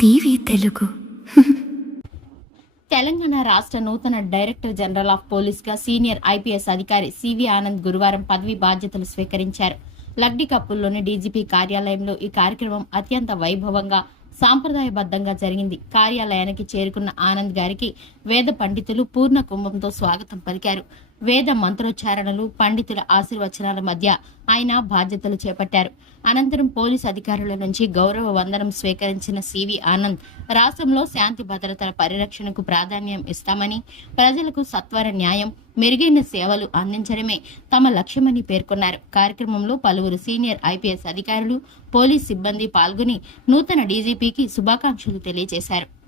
TV Telugu. Telangana రాష్ట్ర నూతన director general of police గా సీనియర్ ఐపీఎస్ అధికారి సివి ఆనంద్ గురువారం పదవి బాధ్యతలు స్వీకరించారు. లగ్డి కప్పుల్లోని డీజీపీ కార్యాలయంలో ఈ కార్యక్రమం అత్యంత వైభవంగా సాంప్రదాయబద్ధంగా జరిగింది. కార్యాలయానికి చేరుకున్న ఆనంద్ గారికి వేద పండితులు పూర్ణ కుంభంతో స్వాగతం పలికారు. వేద మంత్రోచ్చారణలు, పండితుల ఆశీర్వచనాల మధ్య ఆయన బాధ్యతలు చేపట్టారు. అనంతరం పోలీసు అధికారుల నుంచి గౌరవ వందనం స్వీకరించిన సివి ఆనంద్ రాష్ట్రంలో శాంతి భద్రతల పరిరక్షణకు ప్రాధాన్యం ఇస్తామని, ప్రజలకు సత్వర న్యాయం, మెరుగైన సేవలు అందించడమే తమ లక్ష్యమని పేర్కొన్నారు. కార్యక్రమంలో పలువురు సీనియర్ ఐపీఎస్ అధికారులు, పోలీస్ సిబ్బంది పాల్గొని నూతన డీజీపీకి శుభాకాంక్షలు తెలియజేశారు.